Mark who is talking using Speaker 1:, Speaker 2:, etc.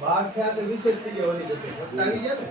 Speaker 1: બાર ખ્યાલ વિશેષ થઈ ગયા ઓલી જગ્યાએ. સત્તાવી ગયા ને